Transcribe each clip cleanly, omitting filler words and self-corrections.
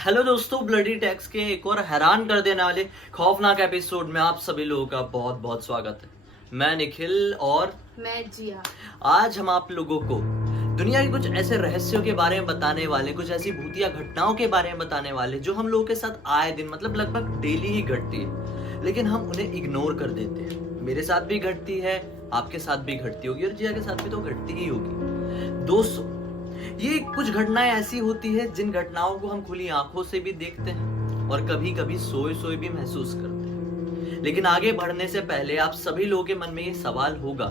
Hello दोस्तों, bloody tax के एक और हैरान कर देने वाले खौफनाक एपिसोड में आप सभी लोगों का बहुत बहुत स्वागत है। मैं निखिल और मैं जिया। आज हम आप लोगों को दुनिया के कुछ ऐसे रहस्यों के बारे में बताने वाले, कुछ ऐसी भूतिया घटनाओं के बारे में बताने वाले जो हम लोगों के साथ आए दिन मतलब लगभग डेली ही घटती है, लेकिन हम उन्हें इग्नोर कर देते हैं। मेरे साथ भी घटती है, आपके साथ भी घटती होगी और जिया के साथ भी तो घटती ही होगी। दोस्तों, ये कुछ घटनाएं ऐसी होती है जिन घटनाओं को हम खुली आंखों से भी देखते हैं और कभी कभी सोए सोए भी महसूस करते हैं। लेकिन आगे बढ़ने से पहले आप सभी लोगों के मन में ये सवाल होगा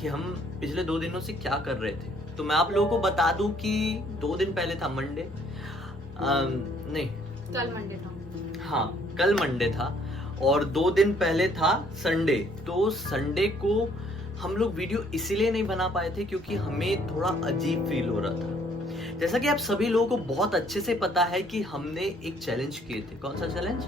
कि हम पिछले 2 दिनों से क्या कर रहे थे। तो मैं आप लोगों को बता दूं कि 2 दिन पहले था मंडे, नहीं कल मंडे था। हाँ, कल मंडे था और 2 दिन पहले था संडे। तो संडे को हम लोग वीडियो इसीलिए नहीं बना पाए थे क्योंकि हमें थोड़ा अजीब फील हो रहा था। जैसा कि आप सभी लोगों को बहुत अच्छे से पता है कि हमने एक चैलेंज किए थे। कौन सा चैलेंज?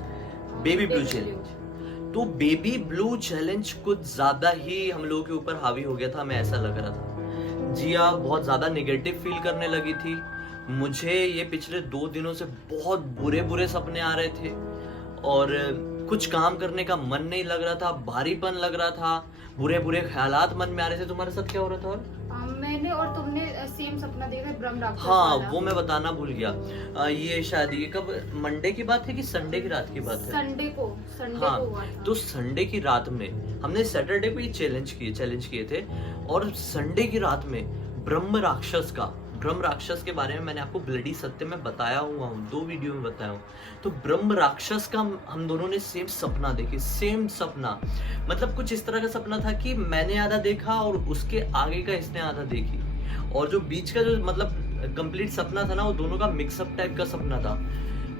Baby blue challenge. तो बेबी ब्लू चैलेंज कुछ ज्यादा ही हम लोगों के ऊपर हावी हो गया था, हमें ऐसा लग रहा था। जिया बहुत ज्यादा नेगेटिव फील करने लगी थी। मुझे ये पिछले 2 दिनों से बहुत बुरे बुरे सपने आ रहे थे और कुछ काम करने का मन नहीं लग रहा था, भारीपन लग रहा था, बुरे बुरे ख्यालात मन में आ रहे थे। तुम्हारे साथ क्या हो रहा था? और मैंने और तुमने सेम सपना देखा है, ब्रह्म राक्षस हाँ, वाला। वो मैं बताना भूल गया। ये शायद ये कब, मंडे की बात है कि संडे की रात की बात है? संडे को हाँ, हुआ था। तो संडे की रात में हमने सैटरडे को ये चैलेंज किए थे और संडे की रात में ब्रह्म राक्षस के बारे में मैंने आपको ब्लडी सत्य में बताया हुआ हूँ, 2 वीडियो में बताया हूँ। तो ब्रह्म राक्षस का हम दोनों ने सेम सपना देखे, सेम सपना। मतलब कुछ इस तरह का सपना था कि मैंने आधा देखा और उसके आगे का इसने आधा देखी, और जो बीच का जो मतलब कंप्लीट सपना था ना, वो दोनों का मिक्सअप टाइप का सपना था।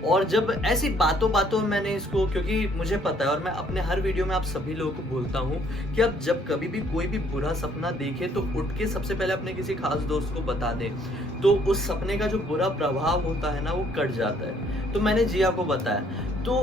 और जब ऐसी बातों में मैंने इसको, क्योंकि मुझे पता है और मैं अपने हर वीडियो में आप सभी लोगों को बोलता हूँ कि आप जब कभी भी कोई भी बुरा सपना देखे तो उठ के सबसे पहले अपने किसी खास दोस्त को बता दें, तो उस सपने का जो बुरा प्रभाव होता है ना, वो कट जाता है। तो मैंने जिया को बताया। तो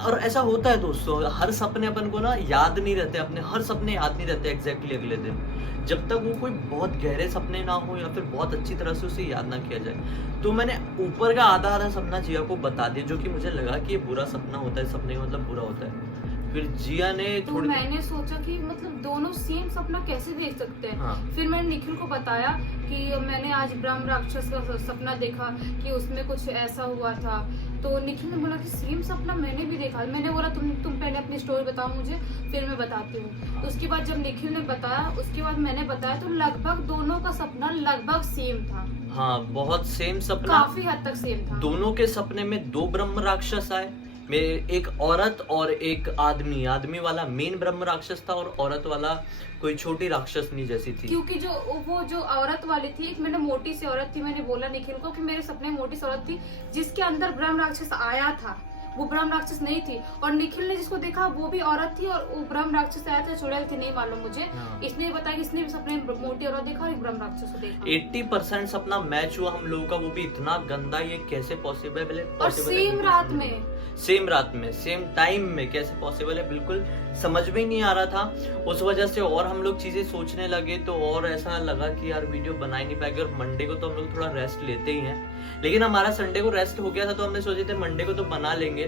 और ऐसा होता है दोस्तों, हर सपने अपन को ना याद नहीं रहते, अपने हर सपने याद नहीं रहते एग्जैक्टली अगले दिन, जब तक वो कोई बहुत गहरे सपने ना हो या फिर बहुत अच्छी तरह से उसे याद ना किया जाए। तो मैंने ऊपर का आधा सपना जिया को बता दिया, जो कि मुझे लगा कि ये बुरा सपना होता है, सपने का मतलब बुरा होता है। फिर जिया ने तो मैंने सोचा कि मतलब दोनों सेम सपना कैसे देख सकते हैं। हाँ। फिर मैंने निखिल को बताया कि मैंने आज ब्रह्म राक्षस का सपना देखा कि उसमें कुछ ऐसा हुआ था। तो निखिल ने बोला कि सेम सपना मैंने भी देखा। मैंने बोला तुम पहले अपनी स्टोरी बताओ मुझे, फिर मैं बताती हूँ। तो उसके बाद जब निखिल ने बताया, उसके बाद मैंने बताया, तो लगभग दोनों का सपना लगभग सेम था। हाँ, बहुत सेम सपना, काफी हद तक सेम था। दोनों के सपने में 2 ब्रह्म राक्षस आए, एक औरत और एक आदमी वाला मेन ब्रह्म राक्षस था और औरत वाला कोई छोटी राक्षसनी जैसी थी। क्योंकि वो जो औरत वाली थी, एक मैंने मोटी सी औरत थी, मैंने बोला निखिल को कि मेरे सपने मोटी सी औरत थी जिसके अंदर ब्रह्म राक्षस आया था, वो ब्रह्म राक्षस नहीं थी। और निखिल ने जिसको देखा वो भी औरत थी और वो ब्रह्म राक्षस आया था, चुड़ैल थी, नहीं मालूम मुझे। हाँ। इसने बताया कि इसने भी सपने में मोटी औरत देखा और एक ब्रह्म राक्षस को देखा। 80% सपना मैच हुआ हम लोगों का, वो भी इतना गंदा, ये कैसे पॉसिबल है? और सेम रात में, सेम टाइम में कैसे पॉसिबल है, बिल्कुल समझ में ही नहीं आ रहा था। उस वजह से और हम लोग चीजें सोचने लगे, तो और ऐसा लगा कि यार वीडियो बना ही नहीं पाएंगे। और मंडे को तो हम लोग थोड़ा रेस्ट लेते ही हैं, लेकिन हमारा संडे को रेस्ट हो गया था, तो हमने सोचे थे मंडे को तो बना लेंगे।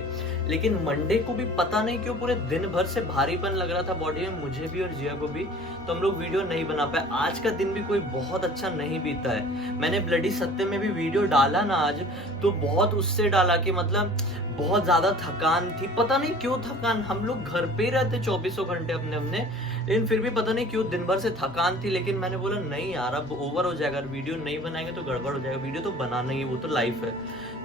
लेकिन मंडे को भी पता नहीं क्यों पूरे दिन भर से भारीपन लग रहा था बॉडी में, मुझे भी और जिया को भी, तो हम लोग वीडियो नहीं बना पाए। आज का दिन भी कोई बहुत अच्छा नहीं बीता है। मैंने ब्लडी सत्य में भी वीडियो डाला ना आज, तो बहुत उससे डाला कि मतलब बहुत ज्यादा थकान थी। पता नहीं क्यों थकान, हम लोग घर पे ही रहते 24 घंटे अपने, लेकिन फिर भी पता नहीं क्यों दिन भर से थकान थी। लेकिन मैंने बोला नहीं यार, अब ओवर हो जाएगा, वीडियो नहीं बनाएंगे तो गड़बड़ हो जाएगा, वीडियो तो बनाना ही है, वो तो लाइफ है।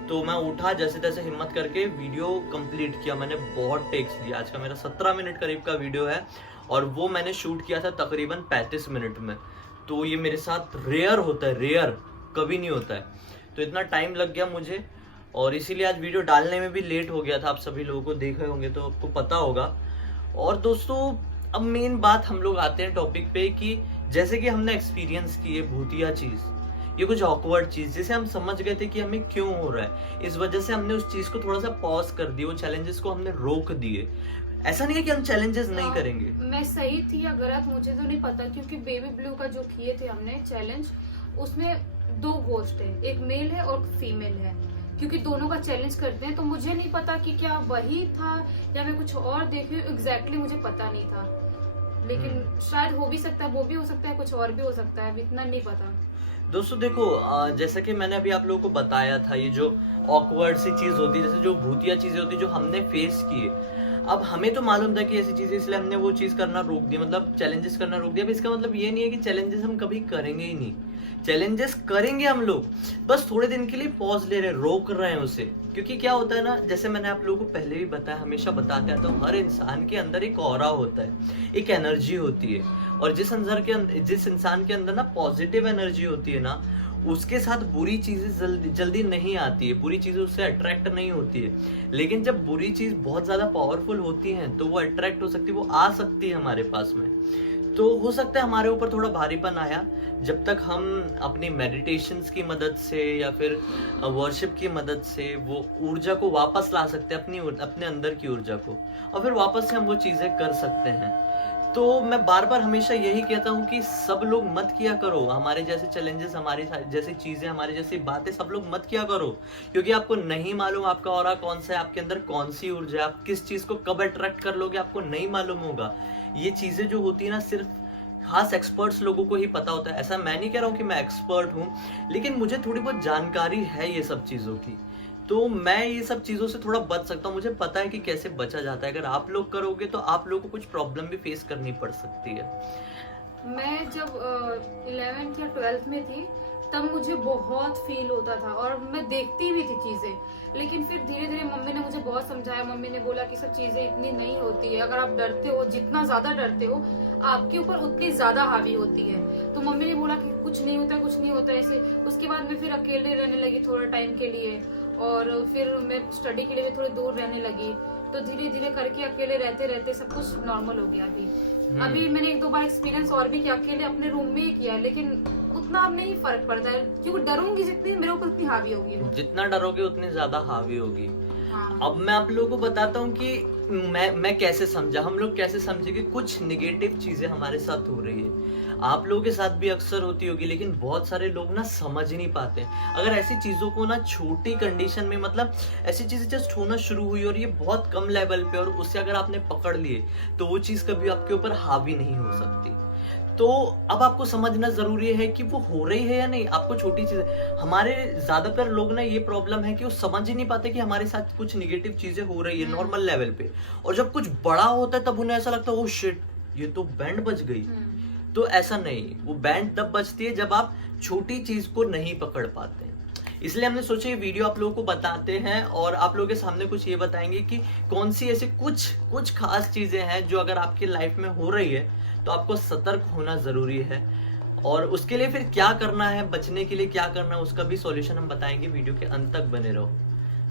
तो मैं उठा, जैसे तैसे हिम्मत करके वीडियो कंप्लीट किया। मैंने बहुत टेक्स दिया, आज का मेरा 17 मिनट करीब का वीडियो है और वो मैंने शूट किया था तकरीबन 35 मिनट में। तो ये मेरे साथ रेयर होता है, रेयर कभी नहीं होता है। तो इतना टाइम लग गया मुझे और इसीलिए आज वीडियो डालने में भी लेट हो गया था। आप सभी लोगों को देखे होंगे तो आपको पता होगा। और दोस्तों, अब मेन बात हम लोग आते हैं टॉपिक पे कि जैसे कि हमने एक्सपीरियंस की है भूतिया चीज, ये कुछ ऑकवर्ड चीज जिसे हम समझ गए थे कि हमें क्यों हो रहा है, इस वजह से हमने उस चीज को थोड़ा सा पॉज कर दिया, वो चैलेंजेस को हमने रोक दिए। ऐसा नहीं है कि हम चैलेंजेस नहीं करेंगे। मैं सही थी या गलत मुझे तो नहीं पता, क्योंकि बेबी ब्लू का जो किए थे हमने चैलेंज, उसमें 2 घोस्ट है, एक मेल है और फीमेल है। क्योंकि दोनों का चैलेंज करते हैं। तो मुझे नहीं पता कि क्या वही था या मैं कुछ और देख रही हूँ, एग्जैक्टली मुझे पता नहीं था। लेकिन शायद हो भी सकता है, वो भी हो सकता है, कुछ और भी हो सकता है, अभी इतना नहीं पता। दोस्तों देखो, जैसा कि मैंने अभी आप लोगों को बताया था, ये जो ऑकवर्ड सी चीज होती है, जैसे जो भूतिया चीजें होती है जो हमने फेस की है, अब हमें तो मालूम था कि ऐसी चीजें, इसलिए हमने वो चीज करना रोक दिया, मतलब चैलेंजेस करना रोक दिया। अब इसका मतलब ये नहीं है कि चैलेंजेस हम कभी करेंगे ही नहीं, चैलेंजेस करेंगे हम लोग, बस थोड़े दिन के लिए पॉज ले रहे हैं, रोक रहे हैं उसे। क्योंकि क्या होता है ना, जैसे मैंने आप लोगों को पहले भी बताया, हमेशा बताते हैं, तो हर इंसान के अंदर एक ऑरा होता है, एक एनर्जी होती है, और जिस इंसान के अंदर ना पॉजिटिव एनर्जी होती है ना, उसके साथ बुरी चीजें जल्दी नहीं आती है, बुरी चीजें उससे अट्रैक्ट नहीं होती है। लेकिन जब बुरी चीज बहुत ज्यादा पावरफुल होती है तो वो अट्रैक्ट हो सकती है, वो आ सकती है हमारे पास में। तो हो सकता है हमारे ऊपर थोड़ा भारीपन आया, जब तक हम अपनी मेडिटेशंस की मदद से या फिर वर्शिप की मदद से वो ऊर्जा को वापस ला सकते हैं, अपने अंदर की ऊर्जा को, और फिर वापस से हम वो चीजें कर सकते हैं। तो मैं बार बार हमेशा यही कहता हूँ कि सब लोग मत किया करो हमारे जैसे चैलेंजेस, हमारी जैसी चीजें, हमारी जैसी बातें सब लोग मत किया करो, क्योंकि आपको नहीं मालूम आपका ऑरा कौन सा है, आपके अंदर कौन सी ऊर्जा है, आप किस चीज को कब अट्रैक्ट कर लोगे आपको नहीं मालूम होगा। ये चीजें जो होती है ना, सिर्फ खास एक्सपर्ट्स लोगों को ही पता होता है। ऐसा मैं नहीं कह रहा हूँ कि मैं एक्सपर्ट हूँ, लेकिन मुझे थोड़ी बहुत जानकारी है ये सब चीजों की, तो मैं ये सब चीजों से थोड़ा बच सकता हूँ। मुझे पता है कि कैसे बचा जाता है। अगर आप लोग करोगे तो आप लोगों को कुछ प्रॉब्लम भी फेस करनी पड़ सकती है। मैं जब 11th या 12th में थी तब मुझे बहुत फील होता था और मैं देखती भी थी चीजें, लेकिन फिर धीरे धीरे मम्मी ने मुझे बहुत समझाया। मम्मी ने बोला कि सब चीजें इतनी नहीं होती है, अगर आप डरते हो, जितना ज्यादा डरते हो आपके ऊपर उतनी ज्यादा हावी होती है। तो मम्मी ने बोला कि कुछ नहीं होता, कुछ नहीं होता ऐसे। उसके बाद मैं फिर अकेले रहने लगी थोड़ा टाइम के लिए, और फिर मैं स्टडी के लिए थोड़ी दूर रहने लगी। तो धीरे धीरे करके अकेले रहते रहते सब कुछ नॉर्मल हो गया। अभी मैंने 1-2 बार एक्सपीरियंस और भी किया, अकेले अपने रूम में ही किया, लेकिन उतना अब नहीं फर्क पड़ता है, क्योंकि डरूंगी जितनी मेरे ऊपर उतनी हावी होगी वो। जितना डरोगे उतनी ज्यादा हावी होगी। हाँ। अब मैं आप लोगों को बताता हूँ कि मैं कैसे समझा, हम लोग कैसे समझे कि कुछ निगेटिव चीजें हमारे साथ हो रही है। आप लोगों के साथ भी अक्सर होती होगी, लेकिन बहुत सारे लोग ना समझ ही नहीं पाते। अगर ऐसी चीजों को ना छोटी कंडीशन में, मतलब ऐसी चीजें जस्ट होना शुरू हुई और ये बहुत कम लेवल पे, और उससे अगर आपने पकड़ लिए तो वो चीज कभी आपके ऊपर हावी नहीं हो सकती। तो अब आपको समझना जरूरी है कि वो हो रही है या नहीं। आपको छोटी चीजें, हमारे ज्यादातर लोग ना ये प्रॉब्लम है कि वो समझ ही नहीं पाते कि हमारे साथ कुछ निगेटिव चीजें हो रही है नॉर्मल लेवल पे, और जब कुछ बड़ा होता है तब उन्हें ऐसा लगता है ओ शिट, ये तो बैंड बज गई। तो ऐसा नहीं, वो बैंड तब बजती है जब आप छोटी चीज को नहीं पकड़ पाते। इसलिए हमने सोचा ये वीडियो आप लोगों को बताते हैं और आप लोगों के सामने कुछ ये बताएंगे कि कौन सी ऐसी कुछ खास चीजें हैं जो अगर आपकी लाइफ में हो रही है तो आपको सतर्क होना जरूरी है, और उसके लिए फिर क्या करना है, बचने के लिए क्या करना है, उसका भी सॉल्यूशन हम बताएंगे। वीडियो के अंत तक बने रहो।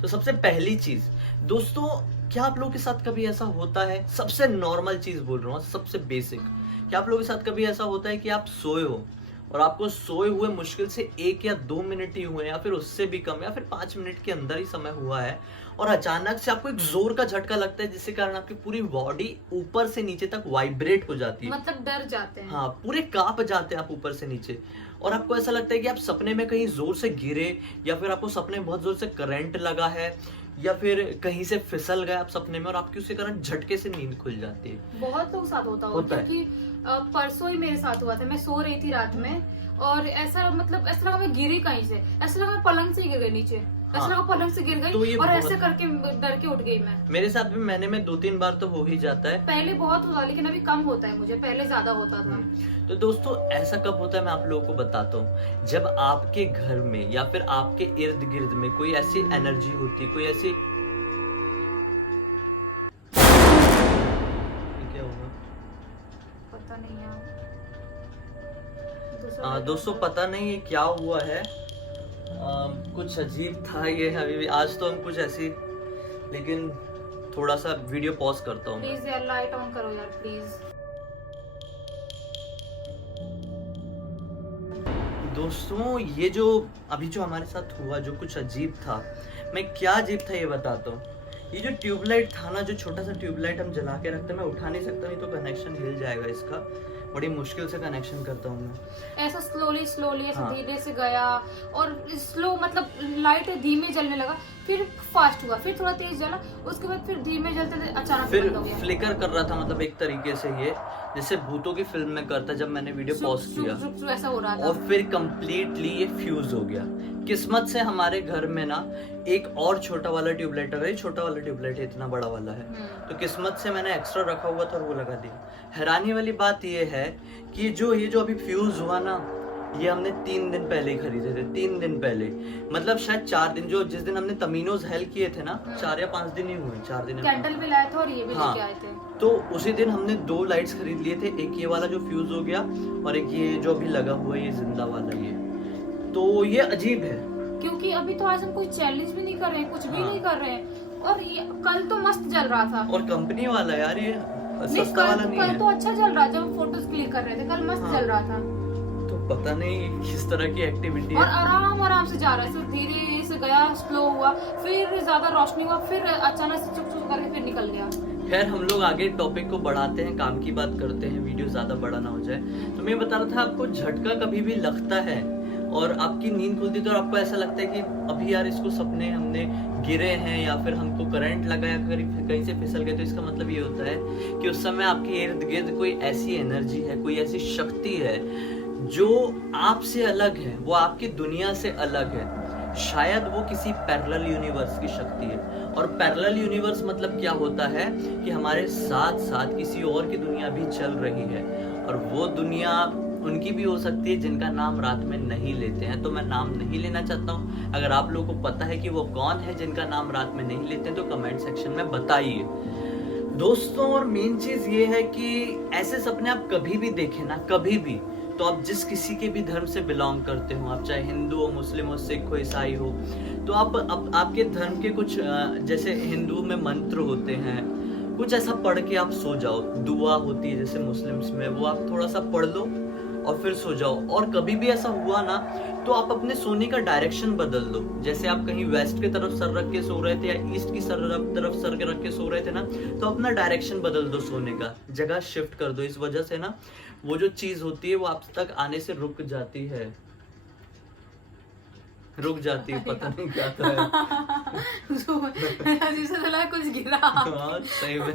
तो सबसे पहली चीज दोस्तों, क्या आप लोगों के साथ कभी ऐसा होता है, सबसे नॉर्मल चीज बोल रहा हूँ, सबसे बेसिक, क्या आप लोगों के साथ कभी ऐसा होता है कि आप सोए हो और आपको सोए हुए मुश्किल से 1 या 2 मिनट ही हुए, या फिर उससे भी कम, या फिर 5 मिनट के अंदर ही समय हुआ है, और अचानक से आपको एक जोर का झटका लगता है जिसके कारण आपकी पूरी बॉडी ऊपर से नीचे तक वाइब्रेट हो जाती है, मतलब डर जाते हैं। हाँ, पूरे कांप जाते हैं आप ऊपर से नीचे, और आपको ऐसा लगता है कि आप सपने में कहीं जोर से गिरे, या फिर आपको सपने में बहुत जोर से करंट लगा है, या फिर कहीं से फिसल गए आप सपने में, और आपकी उसके कारण झटके से नींद खुल जाती है। बहुत लोग साथ होता है, क्योंकि परसों ही मेरे साथ हुआ था। मैं सो रही थी रात में और ऐसा लगा मैं गिरी कहीं से, ऐसा लगा मैं पलंग से गिर गई नीचे, ऐसा लगा पलंग से गिर गई, तो और ऐसे करके डर के उठ गई मैं। मेरे साथ भी मैंने में 2-3 बार तो हो ही जाता है। पहले बहुत होता, लेकिन अभी कम होता है मुझे, पहले ज्यादा होता था। तो दोस्तों ऐसा कब होता है मैं आप लोगों को बताता हूँ, जब आपके घर में या फिर आपके इर्द गिर्द में कोई ऐसी एनर्जी होती है, कोई ऐसी, क्या होगा पता नहीं यार, दोस्तों पता नहीं ये क्या हुआ है, कुछ अजीब था ये। अभी आज तो हम कुछ ऐसी, लेकिन थोड़ा सा वीडियो पॉज करता हूँ। प्लीज यार लाइट ऑन करो यार प्लीज। दोस्तों ये जो अभी जो हमारे साथ हुआ, जो कुछ अजीब था, मैं क्या अजीब था ये बताता हूँ। ये जो ट्यूबलाइट था ना, जो छोटा सा ट्यूबलाइट हम जला के रखते हैं, मैं उठा नहीं सकता, नहीं तो कनेक्शन हिल जाएगा इसका। बड़ी मुश्किल से कनेक्शन करता हूँ मैं। ऐसा स्लोली ऐसा हाँ। धीरे से गया और स्लो मतलब लाइट धीमे जलने लगा, फिर फास्ट हुआ, फिर थोड़ा तेज जला, उसके बाद फिर धीमे जलते अचानक फिर बंद हो गया। फ्लिकर कर रहा था, मतलब एक तरीके से ये जैसे भूतों की फिल्म में करता जब मैंने वीडियो पॉज किया, ऐसा हो रहा था। और फिर कंप्लीटली ये फ्यूज हो गया। किस्मत से हमारे घर में ना एक और छोटा वाला ट्यूबलाइट है, छोटा वाला ट्यूबलाइट है, इतना बड़ा वाला है, तो किस्मत से मैंने एक्स्ट्रा रखा हुआ था और वो लगा दिया। हैरानी वाली बात ये है कि ये जो अभी फ्यूज हुआ ना, ये हमने 3 दिन पहले ही खरीदे थे, 3 दिन पहले, मतलब शायद 4 दिन, जो जिस दिन हमने तमीनोज हेल किए थे ना, 4 या 5 दिन ही हुए, 4 दिन। कैंडल भी लाया था और ये भी हाँ, लेके आए थे। तो उसी दिन हमने 2 लाइट्स खरीद लिए थे, एक ये वाला जो फ्यूज हो गया और एक ये जो अभी लगा हुआ है, ये जिंदा वाला। ये तो ये अजीब है, क्योंकि अभी तो आज हम कोई चैलेंज भी नहीं कर रहे हैं, कुछ भी हाँ। नहीं कर रहे हैं, और ये कल तो मस्त जल रहा था। और कंपनी वाला यार, ये नहीं, सस्ता वाला नहीं कल है। तो अच्छा चल रहा था, जब हम फोटोज क्लिक कर रहे थे, कल मस्त हाँ। चल रहा था। तो पता नहीं किस तरह की एक्टिविटी और है। आराम से जा रहा है, फिर धीरे से गया, स्लो हुआ, फिर ज्यादा रोशनी हुआ, फिर अचानक से चुप चुप करके फिर निकल गया। खैर हम लोग आगे टॉपिक को बढ़ाते हैं, काम की बात करते हैं, वीडियो ज्यादा बड़ा ना हो जाए। तो मैं बता रहा था, आपको झटका कभी भी लगता है और आपकी नींद खुलती तो आपको ऐसा लगता है कि अभी यार इसको सपने हमने गिरे हैं या फिर हमको करंट लगा या फिर कहीं से फिसल गए, तो इसका मतलब ये होता है कि उस समय आपके इर्द गिर्द कोई ऐसी एनर्जी है, कोई ऐसी शक्ति है जो आपसे अलग है, वो आपकी दुनिया से अलग है। शायद वो किसी पैरेलल यूनिवर्स की शक्ति है। और पैरेलल यूनिवर्स मतलब क्या होता है कि हमारे साथ साथ किसी और की दुनिया भी चल रही है, और वो दुनिया उनकी भी हो सकती है जिनका नाम रात में नहीं लेते हैं। तो मैं नाम नहीं लेना चाहता हूँ। अगर आप लोगों को पता है कि वो कौन है जिनका नाम रात में नहीं लेते हैं, तो कमेंट सेक्शन में बताइए दोस्तों। और मेन चीज ये है कि ऐसे सपने आप कभी भी देखें ना, कभी भी, तो आप जिस किसी के भी धर्म से बिलोंग करते हो, आप चाहे हिंदू हो, मुस्लिम हो, सिख हो, ईसाई हो, तो आपके धर्म के कुछ जैसे हिंदू में मंत्र होते हैं, कुछ ऐसा पढ़ के आप सो जाओ। दुआ होती है जैसे मुस्लिम्स में, वो आप थोड़ा सा पढ़ लो और फिर सो जाओ। और कभी भी ऐसा हुआ ना, तो आप अपने सोने का डायरेक्शन बदल दो। जैसे आप कहीं वेस्ट की तरफ सर रख के सो रहे थे या ईस्ट की तरफ सर के रख के सो रहे थे ना, तो अपना डायरेक्शन बदल दो, सोने का जगह शिफ्ट कर दो। इस वजह से ना वो जो चीज होती है वो आप तक आने से रुक जाती है, पता नहीं क्या था। जैसे तो लगा कुछ गिरा। हाँ सही में।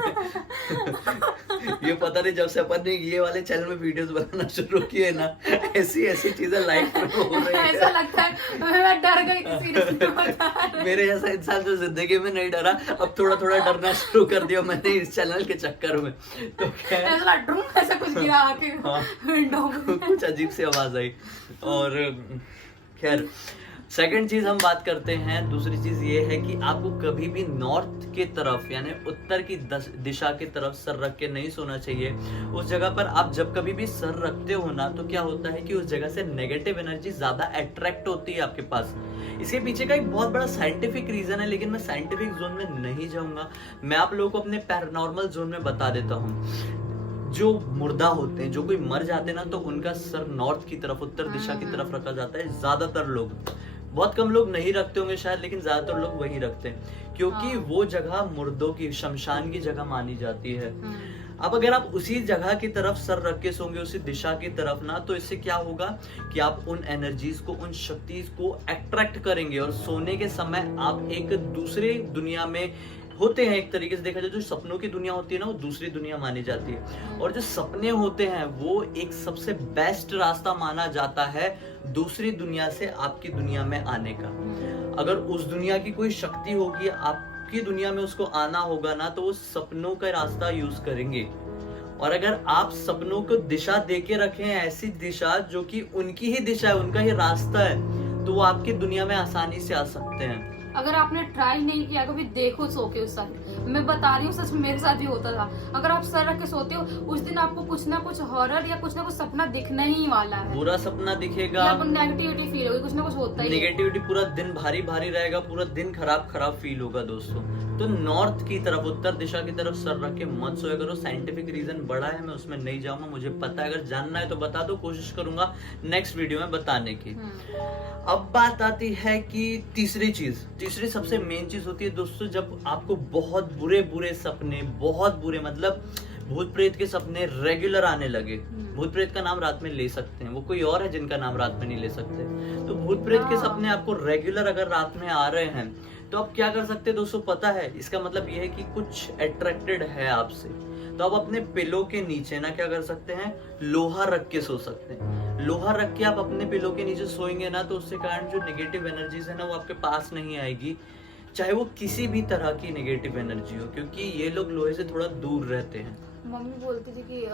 ये पता नहीं, जब से अपन ने ये वाले चैनल में वीडियोस बनाना शुरू किए ना, ऐसी चीजें लाइफ में हो रही है। ऐसा लगता है मैं डर गई किसी ने। मेरे जैसा इंसान जो जिंदगी में नहीं डरा, अब थोड़ा डरना शुरू कर दिया मैंने इस चैनल के चक्कर में। तो ऐसा कुछ गिरा आके विंडो में। कुछ अजीब सी आवाज आई। और खैर सेकंड चीज हम बात करते हैं। दूसरी चीज ये है कि आपको कभी भी नॉर्थ के तरफ यानी उत्तर की दिशा की तरफ सर रख के नहीं सोना चाहिए। उस जगह पर आप जब कभी भी सर रखते हो ना, तो क्या होता है कि उस जगह से नेगेटिव एनर्जी ज्यादा अट्रैक्ट होती है आपके पास। इसके पीछे का एक बहुत बड़ा साइंटिफिक रीजन है, लेकिन मैं साइंटिफिक जोन में नहीं जाऊंगा। मैं आप लोगों को अपने पैरानॉर्मल जोन में बता देता हूँ। जो मुर्दा होते हैं, जो कोई मर जाते हैं ना, तो उनका सर नॉर्थ की तरफ, उत्तर दिशा की तरफ रखा जाता है। ज्यादातर लोग, बहुत कम लोग नहीं रखते होंगे शायद, लेकिन ज्यादातर लोग वही रखते हैं, क्योंकि वो जगह मुर्दों की, शमशान की जगह मानी जाती है। अब अगर आप उसी जगह की तरफ सर रख के सोंगे, उसी दिशा की तरफ ना, तो इससे क्या होगा कि आप उन एनर्जीज को, उन शक्तिज को अट्रैक्ट करेंगे, और सोने के समय आप एक दूसरे दुनिया में होते हैं। एक तरीके से देखा जाए, जो सपनों की दुनिया होती है ना, वो दूसरी दुनिया मानी जाती है। और जो सपने होते हैं वो एक सबसे बेस्ट रास्ता माना जाता है दूसरी दुनिया से आपकी दुनिया में आने का। अगर उस दुनिया की कोई शक्ति होगी, आपकी दुनिया में उसको आना होगा ना, तो वो सपनों का रास्ता यूज करेंगे। और अगर आप सपनों को दिशा दे के रखें, ऐसी दिशा जो कि उनकी ही दिशा है, उनका ही रास्ता है, तो वो आपकी दुनिया में आसानी से आ सकते हैं। अगर आपने ट्राई नहीं किया कभी, देखो सो के उस साथ। मैं बता रही हूँ, सच में मेरे साथ भी होता था। अगर आप सर रख के सोते हो, उस दिन आपको कुछ ना कुछ हॉरर या कुछ ना कुछ सपना दिखना ही वाला है। बुरा सपना दिखेगा, या नेगेटिविटी फील होगी, कुछ ना कुछ होता ही है। नेगेटिविटी, पूरा दिन भारी रहेगा, पूरा दिन खराब फील होगा दोस्तों। तो नॉर्थ की तरफ, उत्तर दिशा की तरफ सर रख के मत सोया करो। साइंटिफिक रीजन बड़ा है, मैं उसमें नहीं जाऊंगा, मुझे पता है। अगर जानना है तो बता दो, कोशिश करूंगा नेक्स्ट वीडियो में बताने की। अब बात आती है कि तीसरी सबसे मेन चीज होती है दोस्तों, जब आपको बहुत बुरे सपने, बहुत बुरे मतलब भूत प्रेत के सपने रेगुलर आने लगे। हम्म। भूत प्रेत का नाम रात में ले सकते हैं, वो कोई और है जिनका नाम रात में नहीं ले सकते। तो भूत प्रेत के हाँ। सपने आपको रेगुलर अगर रात में आ रहे हैं तो आप क्या कर सकते हैं दोस्तों, पता है? इसका मतलब ये है कि कुछ अट्रैक्टेड है आपसे। तो आप अपने पिलो के नीचे ना क्या कर सकते हैं, लोहा रख के सो सकते हैं। लोहा रख के आप अपने पिलो के नीचे सोएंगे ना, तो उससे कारण जो नेगेटिव एनर्जीज है ना वो आपके पास नहीं आएगी, चाहे वो किसी भी तरह की नेगेटिव एनर्जी हो, क्योंकि ये लोग लोहे से थोड़ा दूर रहते हैं। मम्मी बोलती थी कि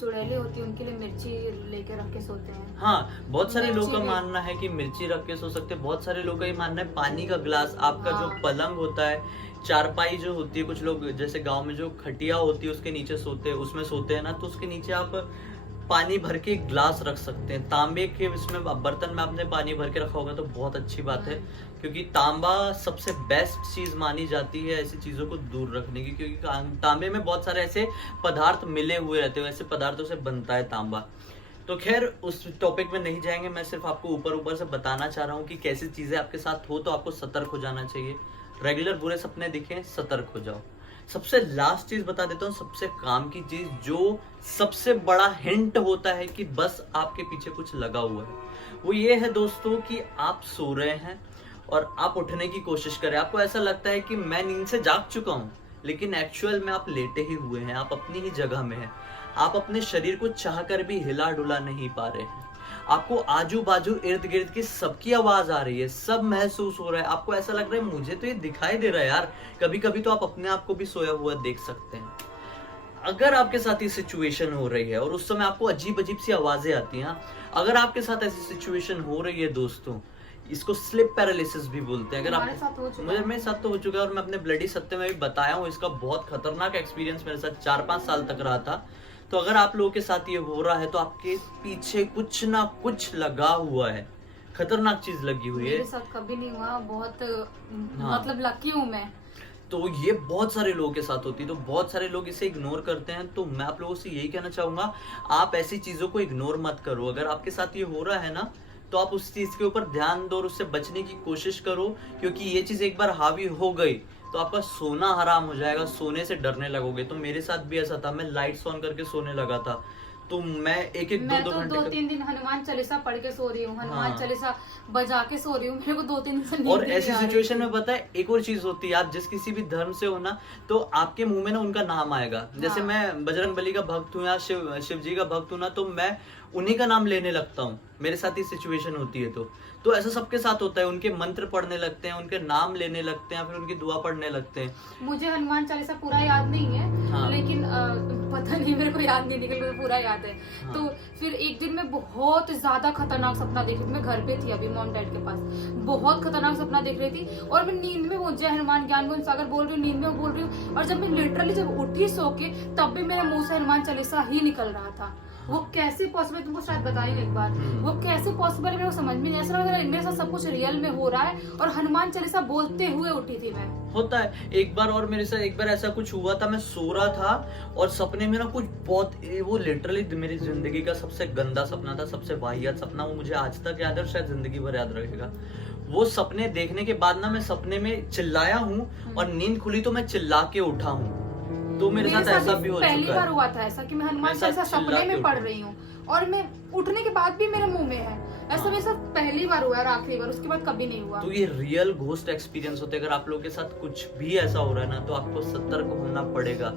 चुड़ैले होती है उनके लिए मिर्ची लेके रख के सोते हैं। हाँ, बहुत सारे लोगों का मिर्ची भी। मानना है कि मिर्ची रख के सो सकते हैं। बहुत सारे लोगों का ये मानना है पानी का ग्लास, आपका जो हाँ। पलंग होता है, चारपाई जो होती है, कुछ लोग जैसे गांव में जो खटिया होती है उसके नीचे सोते हैं, उसमें सोते हैं ना, तो उसके नीचे आप पानी भर के एक ग्लास रख सकते हैं। तांबे के इसमें बर्तन में आपने पानी भर के रखा होगा तो बहुत अच्छी बात है, क्योंकि तांबा सबसे बेस्ट चीज मानी जाती है ऐसी चीजों को दूर रखने की, क्योंकि तांबे में बहुत सारे ऐसे पदार्थ मिले हुए रहते हैं, ऐसे पदार्थों से बनता है तांबा। तो खैर उस टॉपिक में नहीं जाएंगे, मैं सिर्फ आपको ऊपर ऊपर से बताना चाह रहा हूँ कि कैसी चीजें आपके साथ हो तो आपको सतर्क हो जाना चाहिए। रेगुलर बुरे सपने दिखे, सतर्क हो जाओ। सबसे लास्ट चीज बता देता हूँ, सबसे काम की चीज, जो सबसे बड़ा हिंट होता है कि बस आपके पीछे कुछ लगा हुआ है, वो ये है दोस्तों कि आप सो रहे हैं और आप उठने की कोशिश करें। आपको ऐसा लगता है कि मैं नींद से जाग चुका हूँ, लेकिन एक्चुअल में आप लेटे ही हुए हैं, आप अपनी ही जगह में हैं। आप अपने शरीर को चाहकर भी हिला डुला नहीं पा रहे हैं। आपको आजू बाजू इर्द गिर्द की सबकी आवाज आ रही है, सब महसूस हो रहा है। आपको ऐसा लग रहा है मुझे तो ये दिखाई दे रहा है यार। कभी कभी तो आप अपने आप को भी सोया हुआ देख सकते हैं। अगर आपके साथ ये सिचुएशन हो रही है और उस समय आपको अजीब अजीब सी आवाजें आती हैं, अगर आपके साथ ऐसी सिचुएशन हो रही है दोस्तों, इसको स्लिप पैरालिसिस भी बोलते हैं। अगर हमारे साथ हो चुका है। मेरे साथ तो हो चुका है और मैं अपने ब्लडी सत्य में भी बताया हूँ, इसका बहुत खतरनाक एक्सपीरियंस मेरे साथ 4-5 साल तक रहा था। तो अगर आप लोगों के साथ ये हो रहा है तो आपके पीछे कुछ ना कुछ लगा हुआ है, खतरनाक चीज लगी हुई है। मेरे साथ कभी नहीं हुआ, बहुत हाँ। मतलब लकी हूँ मैं। तो ये बहुत सारे लोगों के साथ होती है, तो बहुत सारे लोग इसे इग्नोर करते हैं। तो मैं आप लोगों से यही कहना चाहूंगा, आप ऐसी चीजों को इग्नोर मत करो। अगर आपके साथ ये हो रहा है ना, तो आप उस चीज के ऊपर ध्यान दो और उससे बचने की कोशिश करो, क्योंकि ये चीज एक बार हावी हो गई तो आपका सोना हराम हो जाएगा, सोने से डरने लगोगे। तो मेरे साथ भी ऐसा था, मैं लाइट्स ऑन करके सोने लगा था, तो मैं एक मैं दो तो घंटे 2-3 दिन हनुमान चालीसा पढ़ के सो रही हूँ, हनुमान हाँ। चालीसा बजा के सो रही हूँ। मेरे को 2-3 दिन से नींद और नहीं ऐसी आ रही सिचुएशन थी। में पता है एक और चीज होती है, आप जिस किसी भी धर्म से हो ना, तो आपके मुंह में ना उनका नाम आएगा। जैसे हाँ। मैं बजरंग बली का भक्त हूँ या शिव जी का भक्त हूँ ना, तो मैं उन्हीं का नाम लेने लगता हूँ। मेरे साथ ही सिचुएशन होती है तो ऐसा सबके साथ होता है। उनके मंत्र पढ़ने लगते हैं, उनके नाम लेने लगते हैं, फिर उनकी दुआ पढ़ने लगते हैं। मुझे हनुमान चालीसा पूरा याद नहीं है, हाँ। लेकिन पता नहीं, मेरे को याद नहीं निकल, मुझे पूरा याद है। हाँ। तो फिर एक दिन मैं बहुत ज्यादा खतरनाक सपना देख रही थी। मैं घर पे थी अभी मॉम डैड के पास, बहुत खतरनाक सपना देख रही थी और मैं नींद में वो जय हनुमान ज्ञान गुण सागर बोल रही हूँ, नींद में बोल रही हूँ। और जब मैं लिटरली जब उठी सो के, तब भी मेरे मुंह से हनुमान चालीसा ही निकल रहा था। वो कैसे पॉसिबल, तुमको शायद बताएंगे एक बार, वो कैसे पॉसिबल है मेरे को समझ में नहीं। ऐसा लग रहा है मेरे साथ सब कुछ रियल में हो रहा है और हनुमान चालीसा बोलते हुए उठी थी मैं। होता है। एक बार और मेरे साथ एक बार ऐसा कुछ हुआ था, मैं सो रहा था और सपने में ना कुछ बहुत, वो लिटरली मेरी जिंदगी का सबसे गंदा सपना था, सबसे वाहियात सपना। वो मुझे आज तक याद है और शायद जिंदगी भर याद रहेगा। वो सपने देखने के बाद ना मैं सपने में चिल्लाया हूँ और नींद खुली तो मैं चिल्ला के उठा हूँ। तो मेरे साथ ऐसा भी हो पहली चुका बार है। हुआ था ऐसा कि मैं हनुमान मेरे साथ चालीसा चिल्ला सपने के में पढ़ उठा। रही हूँ और मैं उठने के बाद भी मेरे मुंह में है। ऐसा हाँ। मेरे साथ पहली बार हुआ है और आखिरी बार, उसके बाद कभी नहीं हुआ। तो ये रियल घोस्ट एक्सपीरियंस होते हैं। अगर आप लोगों के साथ कुछ भी ऐसा हो रहा है ना, तो आपको सतर्क होना पड़ेगा।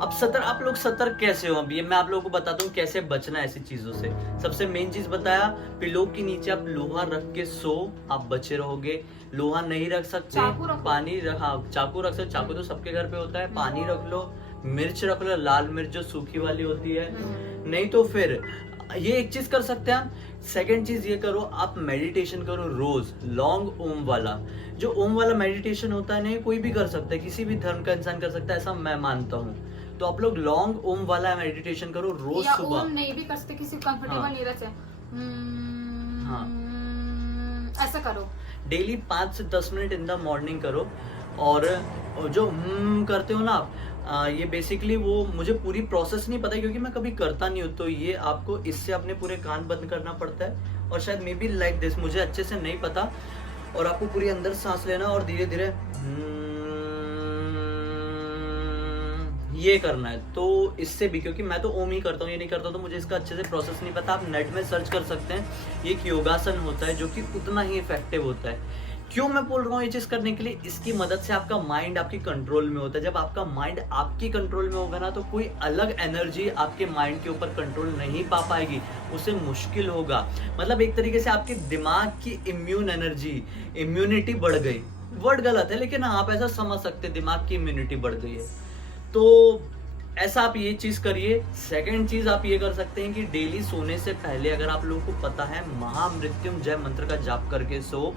अब आप लोग सतर्क कैसे हो? अब ये मैं आप लोगों को बताता हूँ कैसे बचना है ऐसी चीजों से। सबसे मेन चीज बताया, पिलो के नीचे आप लोहा रख के सो, आप बचे रहोगे। लोहा नहीं रख सकते, चाकू रखो। पानी हाँ चाकू रख सकते। चाकू तो सबके घर पे होता है। पानी रख लो, मिर्च रख लो, लाल मिर्च जो सूखी वाली होती है। नहीं तो फिर ये एक चीज कर सकते हैं आप। सेकंड चीज ये करो, आप मेडिटेशन करो रोज, लॉन्ग ओम वाला। जो ओम वाला मेडिटेशन होता है ना, कोई भी कर सकता है, किसी भी धर्म का इंसान कर सकता है, ऐसा मैं मानता हूँ। तो आप लोग लॉन्ग ओम वाला मेडिटेशन करो रोज या सुबह। ओम नहीं भी कर सकते, किसी कंफर्टेबल हाँ। नहीं रहते, हाँ। ऐसा करो। डेली 5 से 10 मिनट इन द मॉर्निंग करो। और जो करते हो ना आप, ये बेसिकली वो मुझे पूरी प्रोसेस नहीं पता है क्योंकि मैं कभी करता नहीं हूँ। तो ये आपको इससे अपने पूरे कान बंद करना पड़ता है और शायद मे बी लाइक दिस, मुझे अच्छे से नहीं पता। और आपको पूरी अंदर सांस लेना और धीरे धीरे ये करना है। तो इससे भी, क्योंकि मैं तो ओम ही करता हूँ, ये नहीं करता तो मुझे इसका अच्छे से प्रोसेस नहीं पता। आप नेट में सर्च कर सकते हैं, ये एक योगासन होता है जो कि उतना ही इफेक्टिव होता है। क्यों मैं बोल रहा हूँ ये चीज करने के लिए, इसकी मदद से आपका माइंड आपकी कंट्रोल में होता है। जब आपका माइंड आपकी कंट्रोल में होगा ना, तो कोई अलग एनर्जी आपके माइंड के ऊपर कंट्रोल नहीं पा पाएगी, उसे मुश्किल होगा। मतलब एक तरीके से आपके दिमाग की इम्यून एनर्जी, इम्यूनिटी बढ़ गई। वर्ड गलत है लेकिन आप ऐसा समझ सकते हैं, दिमाग की इम्यूनिटी बढ़ गई है। तो ऐसा आप ये चीज करिए। सेकंड चीज आप ये कर सकते हैं कि डेली सोने से पहले, अगर आप लोगों को पता है, महामृत्युंजय मंत्र का जाप करके सो,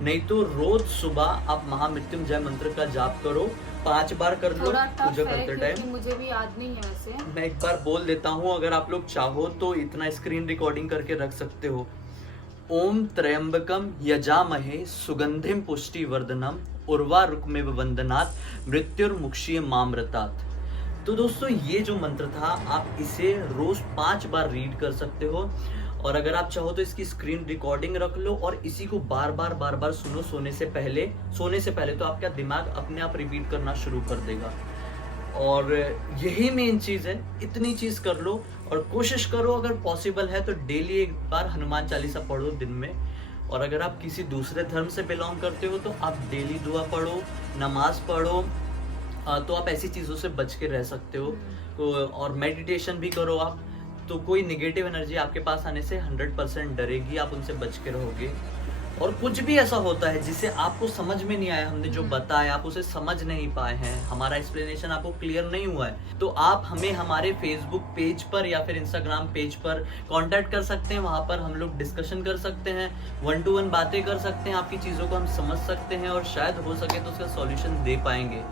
नहीं तो रोज सुबह आप महामृत्युंजय मंत्र का जाप करो, 5 बार कर लो पूजा करते टाइम। मुझे भी याद नहीं है वैसे। मैं एक बार बोल देता हूँ, अगर आप लोग चाहो तो इतना स्क्रीन रिकॉर्डिंग करके रख सकते हो। ओम त्र्यंबकम यजामहे सुगंधिम पुष्टिवर्धनम उर्वारुकमेव वंदनात् मृत्युर्मुक्षीय मामृतात्। तो दोस्तों ये जो मंत्र था, आप इसे रोज 5 बार रीड कर सकते हो। और अगर आप चाहो तो इसकी स्क्रीन रिकॉर्डिंग रख लो और इसी को बार बार सुनो सोने से पहले। तो आपका दिमाग अपने आप रिपीट करना शुरू कर देगा। और यही मेन चीज है, इतनी चीज कर लो। और कोशिश करो, अगर पॉसिबल है तो डेली एक बार हनुमान चालीसा पढ़ो दिन में। और अगर आप किसी दूसरे धर्म से बिलोंग करते हो तो आप डेली दुआ पढ़ो, नमाज पढ़ो, तो आप ऐसी चीजों से बच के रह सकते हो। और मेडिटेशन भी करो आप, तो कोई नेगेटिव एनर्जी आपके पास आने से 100% डरेगी, आप उनसे बच के रहोगे। और कुछ भी ऐसा होता है जिसे आपको समझ में नहीं आया, हमने जो बताया आप उसे समझ नहीं पाए हैं, हमारा एक्सप्लेनेशन आपको क्लियर नहीं हुआ है, तो आप हमें हमारे फेसबुक पेज पर या फिर इंस्टाग्राम पेज पर कांटेक्ट कर सकते हैं। वहां पर हम लोग डिस्कशन कर सकते हैं, 1 to 1 बातें कर सकते हैं, आपकी चीजों को हम समझ सकते हैं और शायद हो सके तो उसका सॉल्यूशन दे पाएंगे।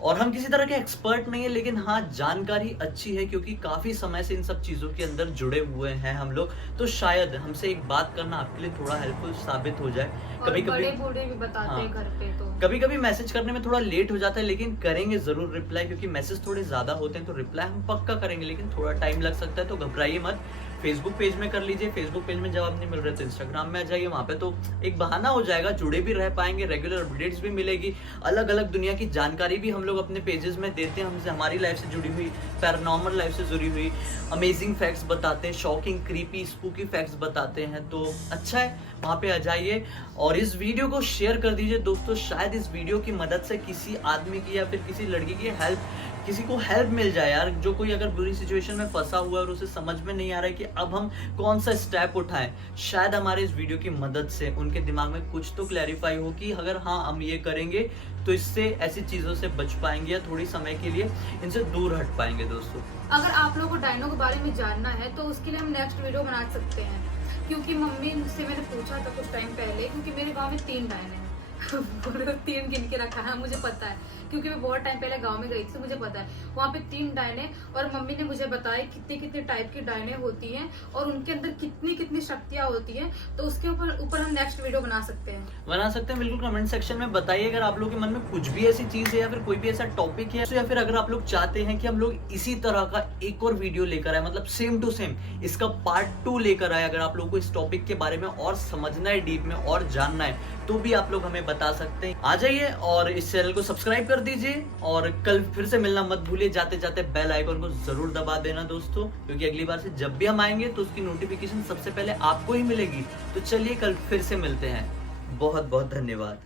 और हम किसी तरह के एक्सपर्ट नहीं है, लेकिन हाँ जानकारी अच्छी है, क्योंकि काफी समय से इन सब चीजों के अंदर जुड़े हुए हैं हम लोग। तो शायद हमसे एक बात करना आपके लिए थोड़ा हेल्पफुल साबित हो जाए। कभी कभी बड़े बूढ़े भी बताते हैं घर पे, तो कभी कभी मैसेज करने में थोड़ा लेट हो जाता है, लेकिन करेंगे जरूर रिप्लाई, क्योंकि मैसेज थोड़े ज्यादा होते हैं। तो रिप्लाई हम पक्का करेंगे, लेकिन थोड़ा टाइम लग सकता है, तो घबराइए मत। फेसबुक पेज में कर लीजिए, फेसबुक पेज में जवाब नहीं मिल रहे तो इंस्टाग्राम में आ जाइए, वहां पे तो एक बहाना हो जाएगा, जुड़े भी रह पाएंगे, रेगुलर अपडेट्स भी मिलेगी, अलग अलग दुनिया की जानकारी भी हम लोग अपने पेजेस में देते हैं। हमसे हमारी लाइफ से जुड़ी हुई, पैरानॉर्मल लाइफ से जुड़ी हुई अमेजिंग फैक्ट्स बताते हैं, शॉकिंग, क्रीपी, स्पूकी फैक्ट्स बताते हैं। तो अच्छा है, वहां पे आ जाइए और इस वीडियो को शेयर कर दीजिए दोस्तों। शायद इस वीडियो की मदद से किसी आदमी की या फिर किसी लड़की की किसी को हेल्प मिल जाए यार, जो कोई अगर बुरी सिचुएशन में फंसा हुआ है और उसे समझ में नहीं आ रहा है कि अब हम कौन सा स्टेप उठाएं। शायद हमारे इस वीडियो की मदद से उनके दिमाग में कुछ तो क्लैरिफाई हो कि अगर हाँ हम ये करेंगे तो इससे ऐसी चीजों से बच पाएंगे या थोड़ी समय के लिए इनसे दूर हट पाएंगे। दोस्तों अगर आप लोगों को डायनो के बारे में जानना है तो उसके लिए हम नेक्स्ट वीडियो बना सकते हैं, क्योंकि मम्मी से मैंने पूछा था कुछ टाइम पहले, क्योंकि मेरे गाँव में 3 डायन है 3 गिन के रखा है, मुझे पता है, क्योंकि मैं बहुत टाइम पहले गांव में गई थी, मुझे पता है वहाँ पे 3 डायने। और मम्मी ने मुझे बताया कितने टाइप की डायने होती हैं और उनके अंदर कितनी शक्तियाँ होती हैं। तो उसके ऊपर हम नेक्स्ट वीडियो बना सकते हैं। बिल्कुल कमेंट सेक्शन में बताइए अगर आप लोगों के मन में कुछ भी ऐसी चीज है या फिर कोई भी ऐसा टॉपिक है, या फिर अगर आप लोग चाहते हैं कि हम लोग इसी तरह का एक और वीडियो लेकर आए, मतलब सेम टू सेम इसका पार्ट 2 लेकर आए। अगर आप लोगों को इस टॉपिक के बारे में और समझना है, डीप में और जानना है, तो भी आप लोग हमें बता सकते हैं। आ जाइए और इस चैनल को सब्सक्राइब कर दीजिए और कल फिर से मिलना मत भूलिए। जाते जाते बेल आइकन को जरूर दबा देना दोस्तों, क्योंकि अगली बार से जब भी हम आएंगे तो उसकी नोटिफिकेशन सबसे पहले आपको ही मिलेगी। तो चलिए कल फिर से मिलते हैं। बहुत बहुत धन्यवाद।